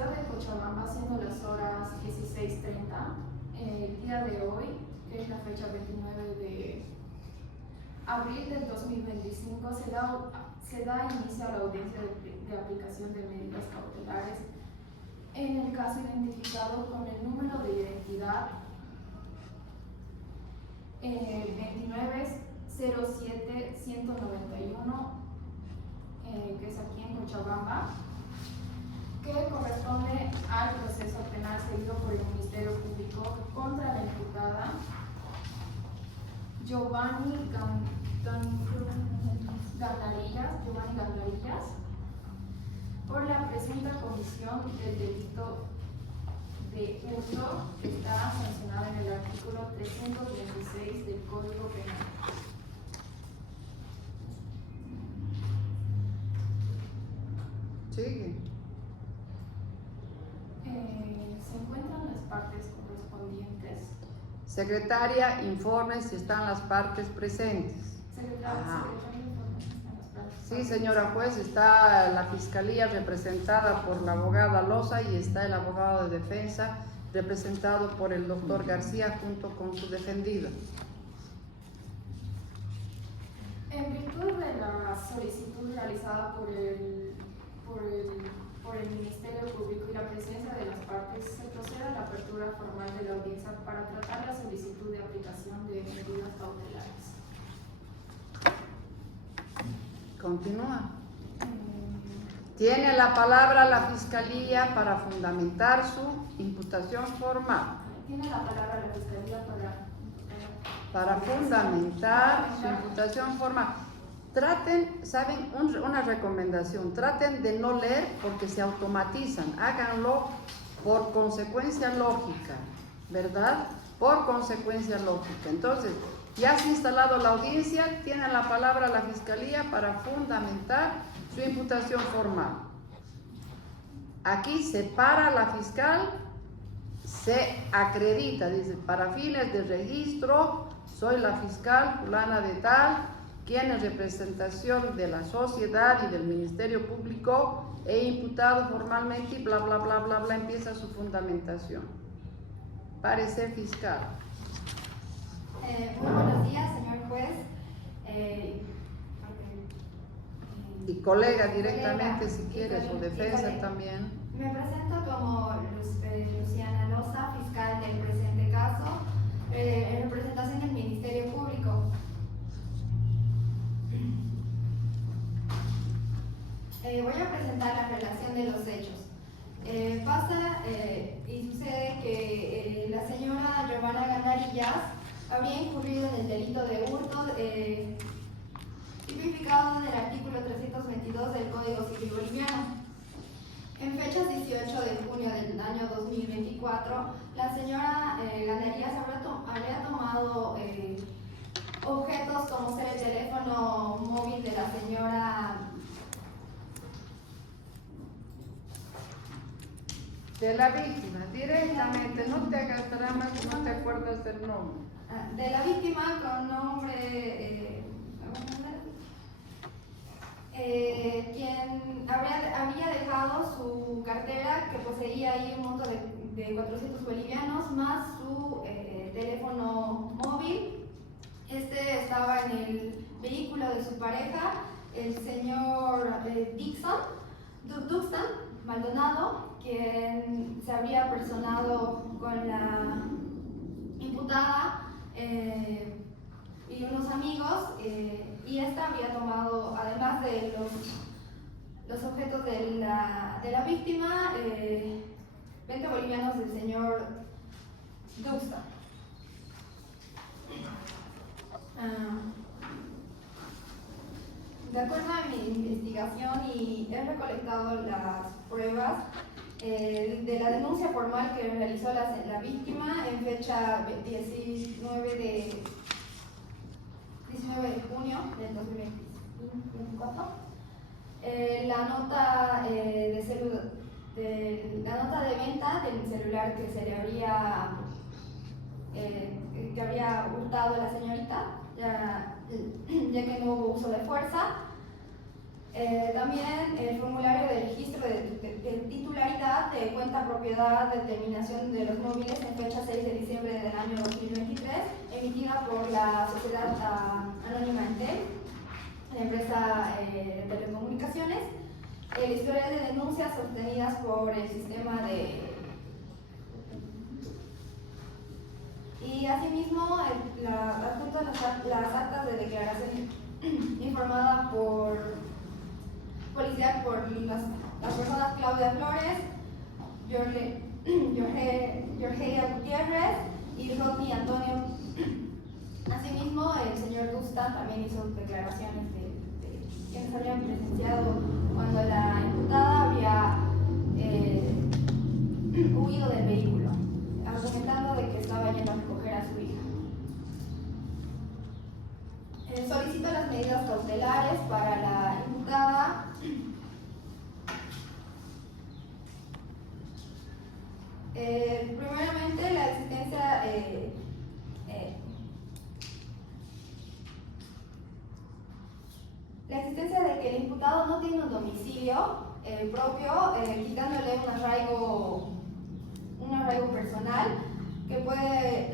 ciudad de Cochabamba, siendo las horas 16:30, el día de hoy, que es la fecha 29 de abril del 2025, se da inicio a la audiencia de aplicación de medidas cautelares en el caso identificado con el número de identidad 2907-191, que es aquí en Cochabamba, que corresponde al proceso penal seguido por el Ministerio Público contra la imputada Giovanni Gandarillas por la presunta comisión del delito de hurto, que está sancionado en el artículo 336 del Código Penal. Sigue. Se encuentran las partes correspondientes. Secretaria, informe si están las partes presentes. Secretaria, informe si están las partes. Sí, señora juez, está la fiscalía representada por la abogada Loza y está el abogado de defensa representado por el doctor García junto con su defendido. En virtud de la solicitud realizada por el Ministerio Público y la presencia de las partes, se procede a la apertura formal de la audiencia para tratar la solicitud de aplicación de medidas cautelares. Continúa. Tiene la palabra la fiscalía para fundamentar su imputación formal. Tiene la palabra la fiscalía Para fundamentar su imputación formal. Traten, saben, una recomendación, traten de no leer porque se automatizan, háganlo por consecuencia lógica, ¿verdad? Por consecuencia lógica. Entonces, ya se ha instalado la audiencia, tiene la palabra la fiscalía para fundamentar su imputación formal. Aquí se para la fiscal, se acredita, dice, para fines de registro, soy la fiscal fulana de tal, quien en representación de la sociedad y del Ministerio Público he imputado formalmente y bla, bla, bla, bla, bla, empieza su fundamentación. Parecer fiscal. Muy buenos días, señor juez. Y colega directamente, Colega, si quieres, o defensa colega. también. Me presento como Luciana Loza, fiscal del presente caso, en representación del Ministerio Público. Voy a presentar la relación de los hechos. Pasa y sucede que la señora Giovanna Gandarillas habría incurrido en el delito de hurto tipificado en el artículo 322 del Código Civil Boliviano. En fechas 18 de junio del año 2024, la señora Gandarillas habría tomado objetos como ser el teléfono móvil de la señora De la víctima, directamente, no te hagas drama que no te acuerdas del nombre. De la víctima con nombre quien había dejado su cartera que poseía ahí un monto de 400 bolivianos más su teléfono móvil. Este estaba en el vehículo de su pareja, el señor Duxtan Maldonado, quien se habría personado con la imputada y unos amigos, y esta había tomado, además de los objetos de la víctima, 20 bolivianos del señor Duxtan. De acuerdo a mi investigación y he recolectado las pruebas de la denuncia formal que realizó la víctima en fecha 19 de junio del 2024, la nota de venta del celular que se le habría que había hurtado la señorita, ya que no hubo uso de fuerza. También el formulario de registro de titularidad de la propiedad de determinación de los móviles en fecha 6 de diciembre del año 2023, emitida por la Sociedad Anónima Entel, la empresa de telecomunicaciones, el historial de denuncias obtenidas por el sistema de... Y asimismo, adjunto las actas de declaración informada policial por las personas Claudia Flores, Georgelia Gutiérrez y Rodney Antonio. Asimismo, el señor Dustan también hizo declaraciones de quienes habían presenciado cuando la imputada había huido del vehículo, argumentando de que estaba yendo a recoger a su hija. Solicito las medidas cautelares para la imputada. Primeramente, la existencia de que el imputado no tiene un domicilio propio, quitándole un arraigo personal que puede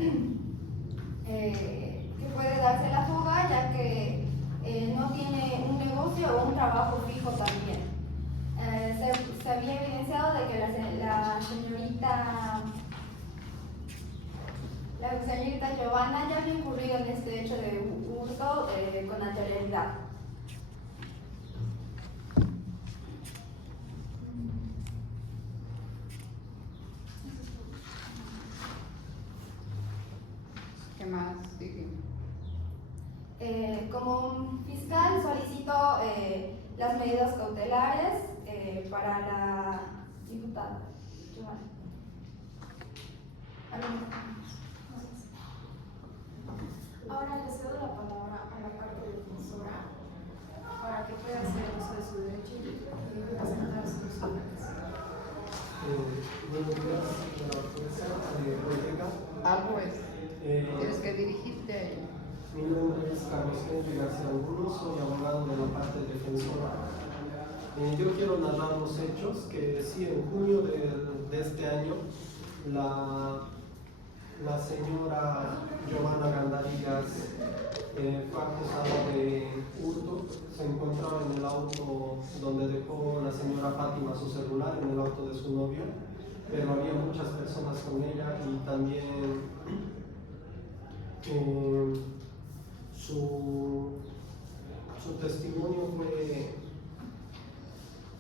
darse la fuga, ya que no tiene un negocio o un trabajo fijo también. Se había evidenciado de que la señorita Giovanna ya había incurrido en este hecho de hurto con anterioridad. ¿Qué más sigue? Como fiscal solicito las medidas cautelares para la diputada Giovanna. Ahora le cedo la palabra a la parte defensora para que pueda hacer uso de su derecho y presentar sus argumentos. Buenos días, señora jueza, Algo es. Tienes que dirigirte a ella. mi nombre es Carlos Henry García Angulo, soy abogado de la parte defensora. Yo quiero narrar los hechos que sí, en junio de este año, la señora Giovanna Gandarillas fue acusada de hurto. Se encontraba en el auto donde dejó la señora Fátima su celular, en el auto de su novio, pero había muchas personas con ella y también su testimonio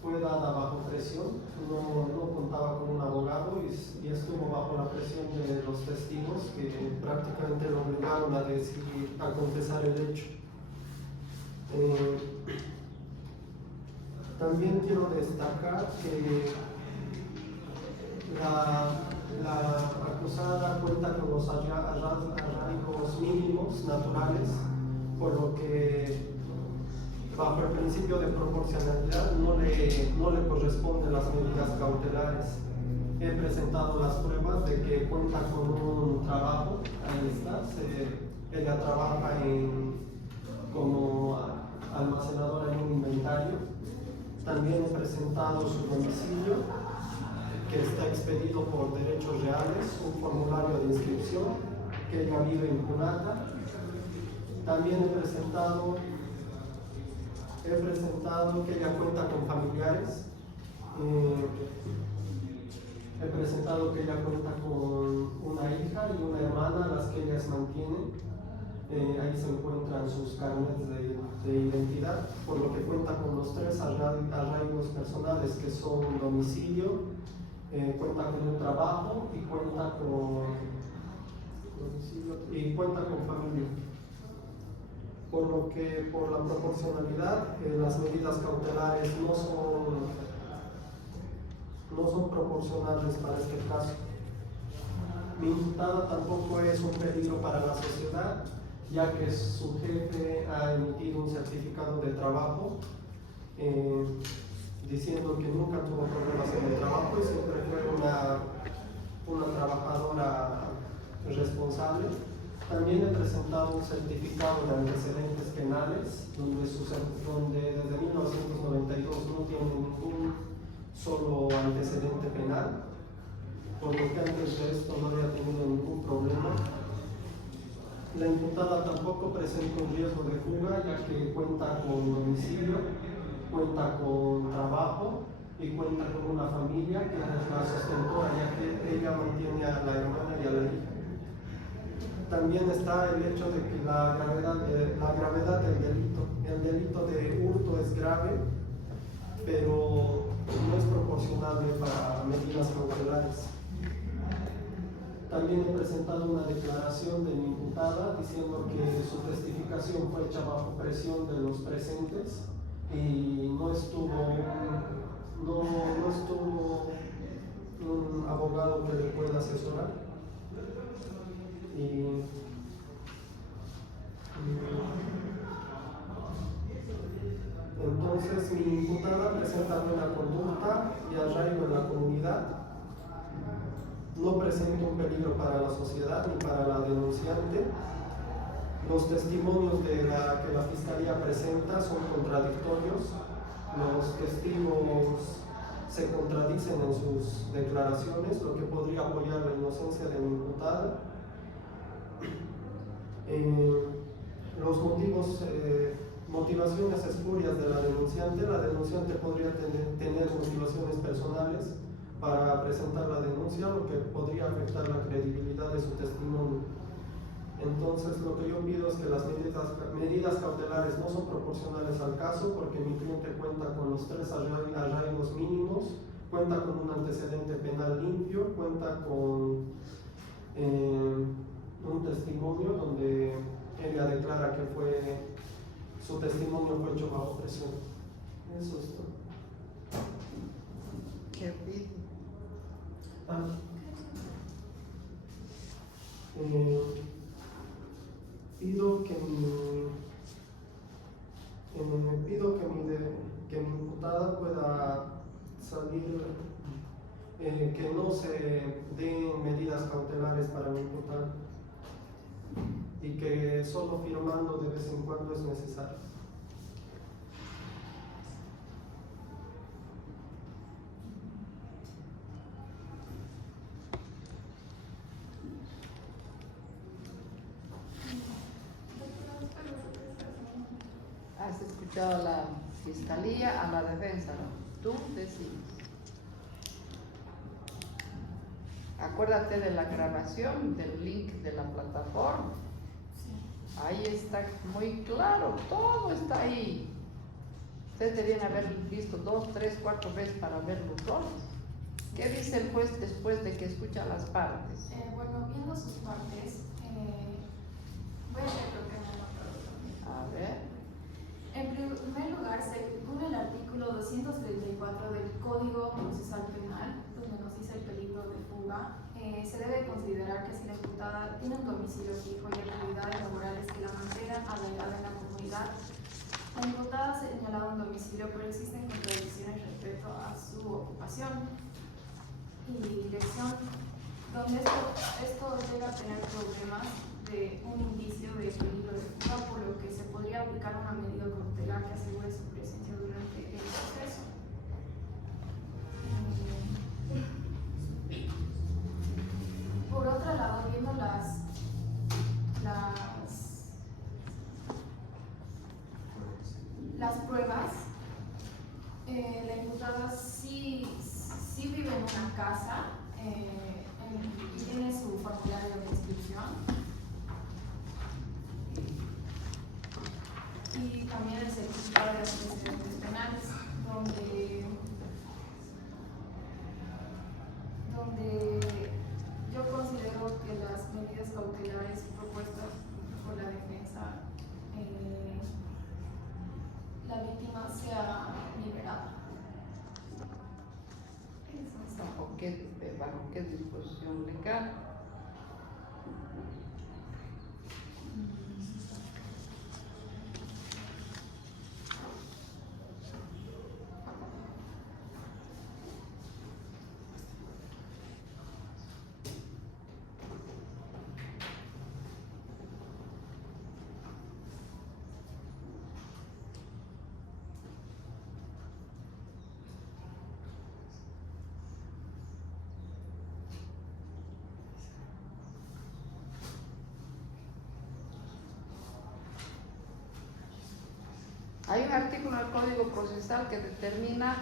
fue dada bajo presión. No contaba con un abogado y estuvo bajo la presión de los testigos que prácticamente lo obligaron a confesar el hecho. También quiero destacar que la acusada cuenta con los arraigos mínimos naturales, por lo que bajo el principio de proporcionalidad no le corresponden las medidas cautelares. He presentado las pruebas de que cuenta con un trabajo, ahí está, ella trabaja como almacenadora en un inventario. También he presentado su domicilio, que está expedido por derechos reales, un formulario de inscripción, que ella vive en Punata. También he presentado que ella cuenta con familiares. He presentado que ella cuenta con una hija y una hermana, las que ellas mantienen. Ahí se encuentran sus carnets de identidad, por lo que cuenta con los 3 arraigos personales, que son domicilio, cuenta con un trabajo y cuenta con familia. Por lo que por la proporcionalidad, las medidas cautelares no son proporcionales para este caso. Mi imputada tampoco es un peligro para la sociedad, ya que su jefe ha emitido un certificado de trabajo diciendo que nunca tuvo problemas en el trabajo y siempre fue una trabajadora responsable. También he presentado un certificado de antecedentes penales, donde desde 1992 no tiene ningún solo antecedente penal. por lo que antes de esto no había tenido ningún problema. La imputada tampoco presenta un riesgo de fuga, ya que cuenta con domicilio, cuenta con trabajo y cuenta con una familia que es la sustentora, ya que ella mantiene a la hermana y a la hija. También está el hecho de que la gravedad del delito. El delito de hurto es grave, pero no es proporcionable para medidas cautelares. También he presentado una declaración de mi imputada diciendo que su testificación fue hecha bajo presión de los presentes y no estuvo un abogado que le pueda asesorar. Entonces mi imputada presenta buena conducta y arraigo en la comunidad, no presenta un peligro para la sociedad ni para la denunciante. Los testimonios que la Fiscalía presenta son contradictorios, los testigos se contradicen en sus declaraciones, lo que podría apoyar la inocencia de mi imputada. Los motivaciones espurias de la denunciante podría tener motivaciones personales para presentar la denuncia, lo que podría afectar la credibilidad de su testimonio. Entonces lo que yo pido es que las medidas cautelares no son proporcionales al caso, porque mi cliente cuenta con los 3 arraigos mínimos, cuenta con un antecedente penal limpio, cuenta con un testimonio donde ella declara que su testimonio fue hecho bajo presión. Eso es todo. ¿Qué pide? Pido que mi imputada pueda salir, que no se den medidas cautelares para mi imputada y que solo firmando de vez en cuando es necesario. Has escuchado a la Fiscalía, a la defensa, ¿no? Tú decides. Acuérdate de la grabación, del link de la plataforma. Ahí está muy claro, todo está ahí. Ustedes debían haber visto 2, 3, 4 veces para ver los roles. ¿Qué dice el juez después de que escucha las partes? Bueno, viendo sus partes, voy a leer lo que me ha notado también. A ver. En primer lugar, según el artículo 234 del Código Procesal Penal, donde nos dice el peligro de fuga, se debe considerar que si la imputada tiene un domicilio fijo y actividades laborales que la mantengan arraigada en la comunidad, la imputada ha señalado un domicilio, pero existen contradicciones respecto a su ocupación y dirección, donde esto llega a tener problemas de un indicio de peligro de fuga, por lo que se podría aplicar una medida cautelar que asegure su presencia durante el proceso. Por otro lado, viendo las pruebas, la imputada sí vive en una casa y tiene su formulario de inscripción. Y también el certificado de antecedentes penales, donde yo considero que las medidas cautelares propuestas por la defensa, la víctima sea liberada. ¿Bajo qué disposición legal? Hay un artículo del Código Procesal que determina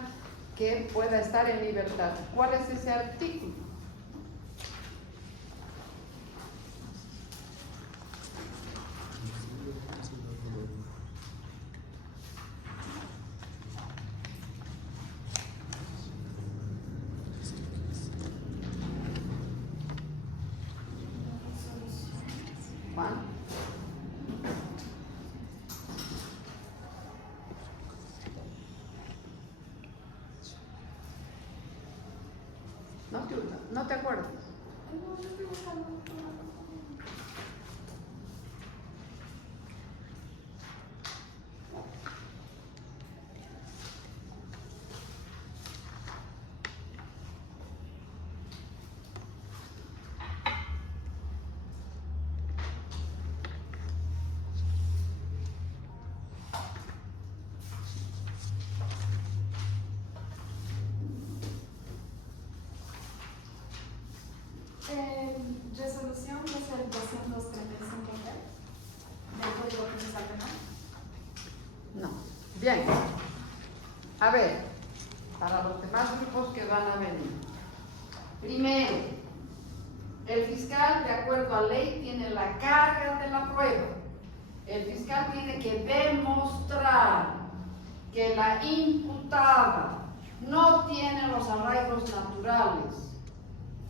que pueda estar en libertad. ¿Cuál es ese artículo? Juan. ¿No te acuerdas? Resolución que es el 235 del Código Procesal Penal. No. Bien. A ver, para los demás grupos que van a venir. Primero, el fiscal, de acuerdo a ley, tiene la carga de la prueba. El fiscal tiene que demostrar que la imputada no tiene los arraigos naturales.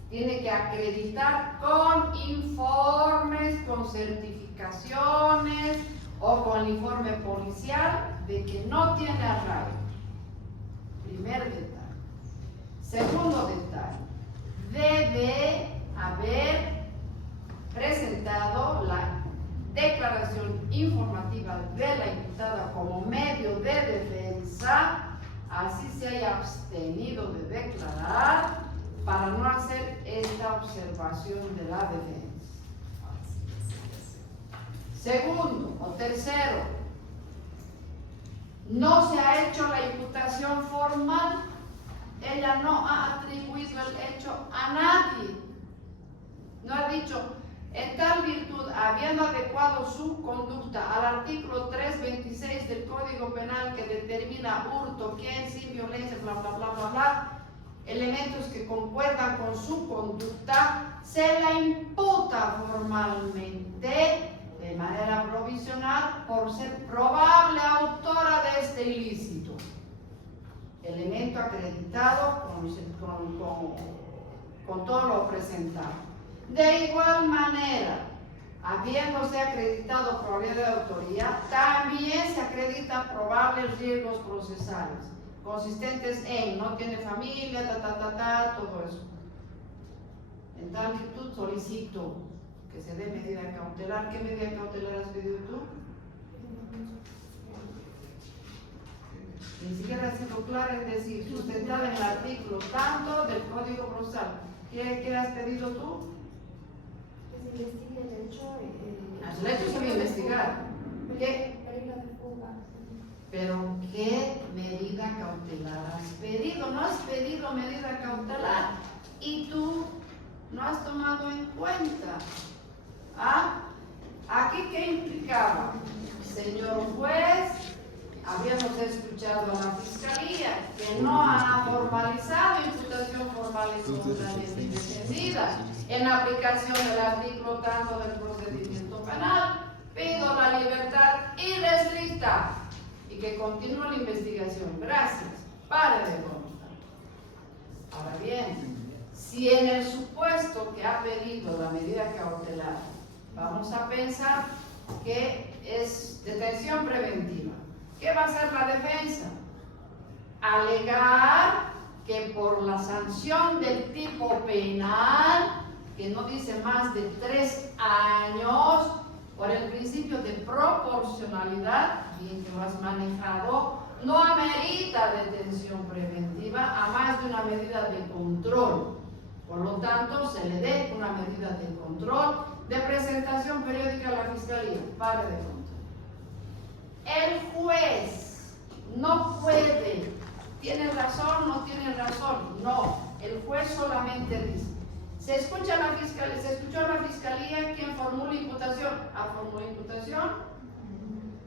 Tiene que acreditar con informes, con certificaciones o con el informe policial de que no tiene arraigo. Primer detalle. Segundo detalle. Debe haber presentado la declaración informativa de la imputada como medio de defensa, así se haya abstenido de declarar, para no hacer esta observación de la defensa. Segundo o tercero, no se ha hecho la imputación formal. Ella no ha atribuido el hecho a nadie. No ha dicho, en tal virtud, habiendo adecuado su conducta al artículo 326 del Código Penal que determina hurto, quien sin violencia, bla, bla, bla, bla, bla, elementos que concuerdan con su conducta, se la imputa formalmente de manera provisional por ser probable autora de este ilícito. Elemento acreditado con todo lo presentado. De igual manera, habiéndose acreditado probabilidad de autoría, también se acredita probables riesgos procesales, consistentes en no tiene familia, todo eso. En tal virtud solicito que se dé medida cautelar. ¿Qué medida cautelar has pedido tú? Ni siquiera ha sido clara en decir, sustentada en el artículo tanto del Código Procesal. ¿Qué has pedido tú? Que se investigue el hecho. El hecho se va a investigar. ¿Qué? Peligro de fuga. Pero ¿qué medida cautelar has pedido? No has pedido medida cautelar y tú no has tomado en cuenta. ¿Ah? ¿Aquí qué implicaba? Señor juez, habíamos escuchado a la Fiscalía que no ha formalizado imputación formal y conjuntamente indefendida en aplicación del artículo tanto del procedimiento penal. Pido la libertad irrestricta y que continúe la investigación. Gracias. Pare de contar. Ahora bien, si en el supuesto que ha pedido la medida cautelar, vamos a pensar que es detención preventiva, ¿qué va a hacer la defensa? Alegar que por la sanción del tipo penal, que no dice más de 3 años, por el principio de proporcionalidad, bien que lo has manejado, no amerita detención preventiva a más de una medida de control. Por lo tanto, se le dé una medida de control de presentación periódica a la Fiscalía. Pare de contar. El juez no puede, ¿tiene razón? ¿No tiene razón? No, el juez solamente dice. Se escuchó a la Fiscalía quien formula imputación. ¿Ah, formula imputación?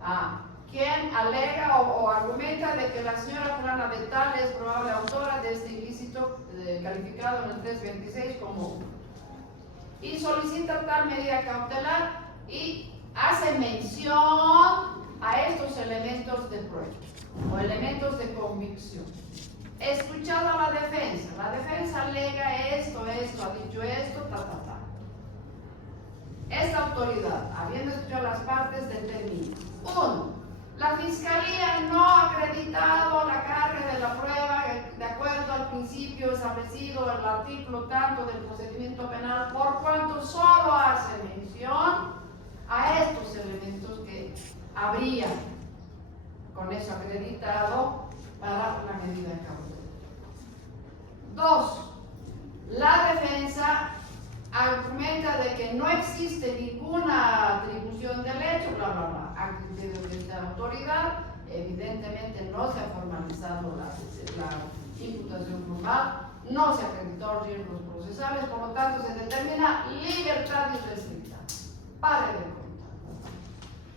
Ah, quien alega o argumenta de que la señora fulana de tal es probable autora de este ilícito calificado en el 326 como y solicita tal medida cautelar y hace mención a estos elementos de prueba o elementos de convicción. Escuchado a la defensa alega esto, ha dicho esto, Esta autoridad, habiendo escuchado las partes, determina: 1. La Fiscalía no ha acreditado la carga de la prueba de acuerdo al principio establecido en el artículo tanto del procedimiento penal, por cuanto solo hace mención a estos elementos que habría con eso acreditado para la medida cautelar. 2. La defensa argumenta de que no existe ninguna atribución del hecho, bla, bla, bla, a criterio de esta autoridad. Evidentemente no se ha formalizado la imputación formal, no se acreditó riesgos procesales, por lo tanto se determina libertad irrestricta. Pare de contar.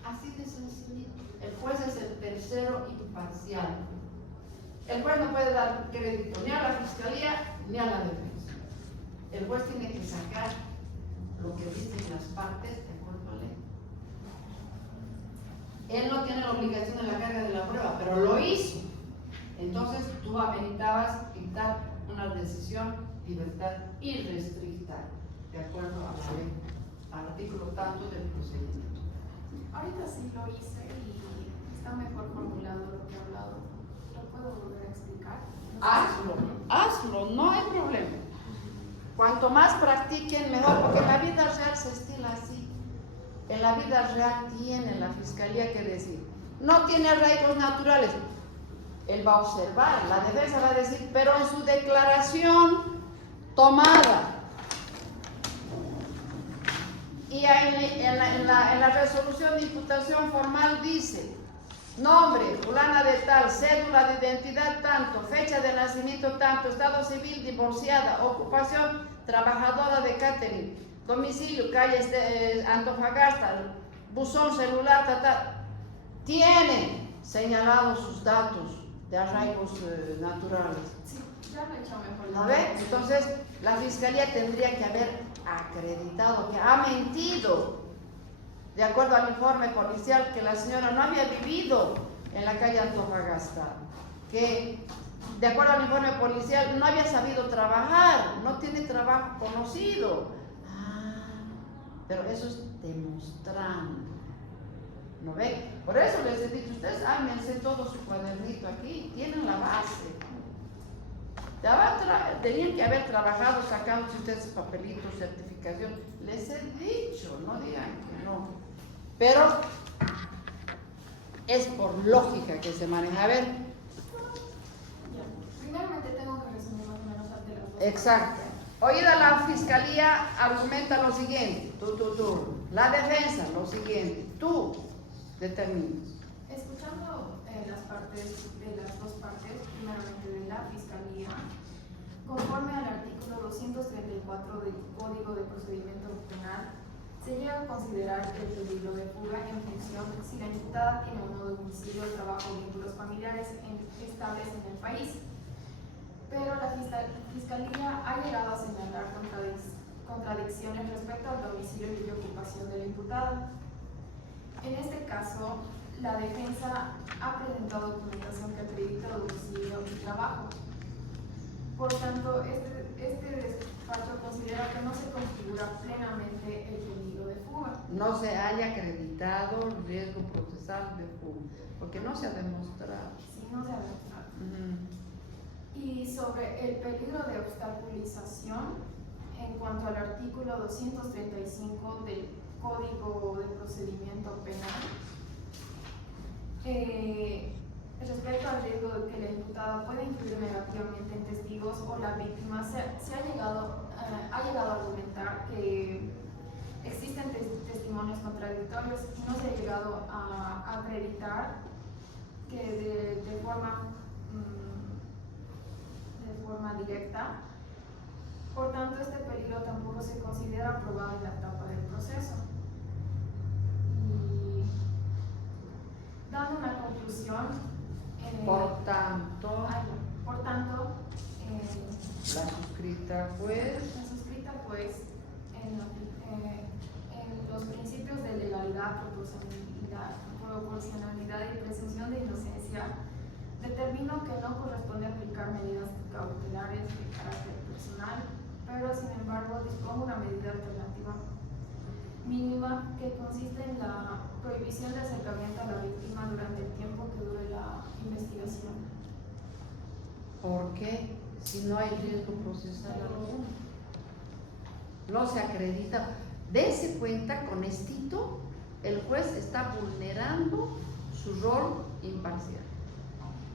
Así de sencillito. El juez es el tercero imparcial. El juez no puede dar crédito ni a la Fiscalía ni a la defensa. El juez tiene que sacar lo que dicen las partes de acuerdo a ley. Él no tiene la obligación de la carga de la prueba, pero lo hizo. Entonces tú ameritabas dictar una decisión libertad irrestricta, de acuerdo a la ley, al artículo tanto del procedimiento. Ahorita sí lo hice y está mejor formulado lo que he hablado. ¿Lo puedo volver a explicar? Hazlo, no hay problema. Cuanto más practiquen, mejor, porque en la vida real se estila así. En la vida real tiene la Fiscalía que decir, no tiene arraigos naturales. Él va a observar, la defensa va a decir, pero en su declaración tomada y en la resolución de imputación formal dice: nombre, fulana de tal, cédula de identidad tanto, fecha de nacimiento tanto, estado civil, divorciada, ocupación, trabajadora de catering, domicilio, calle Antofagasta, buzón celular, tiene señalados sus datos de arraigos naturales. Sí, ya lo he hecho mejor. ¿No ve? Entonces, la Fiscalía tendría que haber acreditado que ha mentido, de acuerdo al informe policial, que la señora no había vivido en la calle Antofagasta, que de acuerdo al informe policial no había sabido trabajar, no tiene trabajo conocido. Pero eso es demostrando. ¿No ve? Por eso les he dicho, ustedes ármense todo su cuadernito aquí, tienen la base. Tenían que haber trabajado sacando ustedes papelitos, certificación. Les he dicho, no digan que no. Pero es por lógica que se maneja. A ver. Primeramente tengo que resumir más o menos ante las dos. Exacto. Oída la Fiscalía argumenta lo siguiente. Tú. La defensa, lo siguiente. Tú determinas. Escuchando las partes de las dos partes, primeramente de la Fiscalía, conforme al artículo 234 del Código de Procedimiento Penal, se llega a considerar el peligro de fuga en función si la imputada tiene o no domicilio, trabajo o vínculos familiares estables en el país. Pero la Fiscalía ha llegado a señalar contradicciones respecto al domicilio y ocupación de la imputada. En este caso, la defensa ha presentado documentación que acredita domicilio y trabajo. Por tanto, este despacho considera que no se configura plenamente el peligro de fuga. No se haya acreditado riesgo procesal de fuga, porque no se ha demostrado. Sí, no se ha demostrado. Uh-huh. Y sobre el peligro de obstaculización, en cuanto al artículo 235 del Código de Procedimiento Penal, respecto al riesgo de que la imputada pueda influir negativamente en testigos o la víctima, se ha llegado a argumentar que existen testimonios contradictorios y no se ha llegado a acreditar que de forma directa. Por tanto, este peligro tampoco se considera probado en la etapa del proceso. dando una conclusión, Por tanto, la suscrita juez la suscrita pues en los principios de legalidad, proporcionalidad y presunción de inocencia determinó que no corresponde aplicar medidas cautelares de carácter personal, pero sin embargo dispongo una medida alternativa mínima que consiste en la prohibición de acercamiento a la víctima durante el tiempo que dure la investigación. ¿Por qué? Si no hay riesgo procesal alguno. No se acredita. Dese cuenta, con esto, el juez está vulnerando su rol imparcial.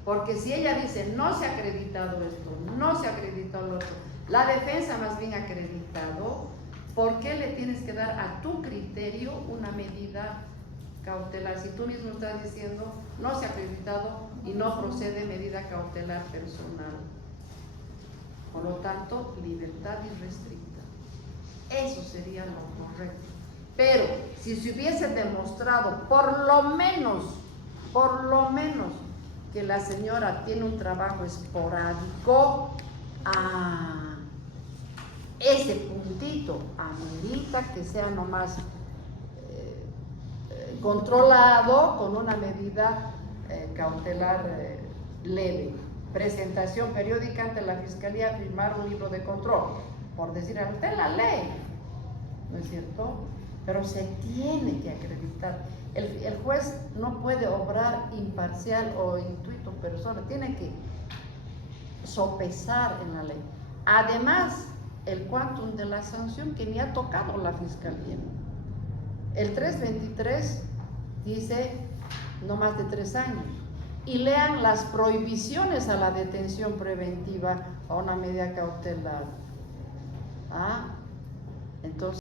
Porque si ella dice, no se ha acreditado esto, no se ha acreditado lo otro, la defensa más bien ha acreditado, ¿por qué le tienes que dar a tu criterio una medida cautelar? Si tú mismo estás diciendo, no se ha acreditado y no procede medida cautelar personal. Por lo tanto, libertad irrestricta. Eso sería lo correcto. Pero si se hubiese demostrado por lo menos, que la señora tiene un trabajo esporádico, ese puntito amerita que sea nomás controlado con una medida cautelar leve. Presentación periódica ante la Fiscalía, firmar un libro de control, por decir algo, está en la ley, ¿no es cierto? Pero se tiene que acreditar. El juez no puede obrar imparcial o intuito personal, tiene que sopesar en la ley. Además, el quantum de la sanción que ni ha tocado la Fiscalía. El 323 dice no más de 3 años. Y lean las prohibiciones a la detención preventiva, a una medida cautelar. Entonces,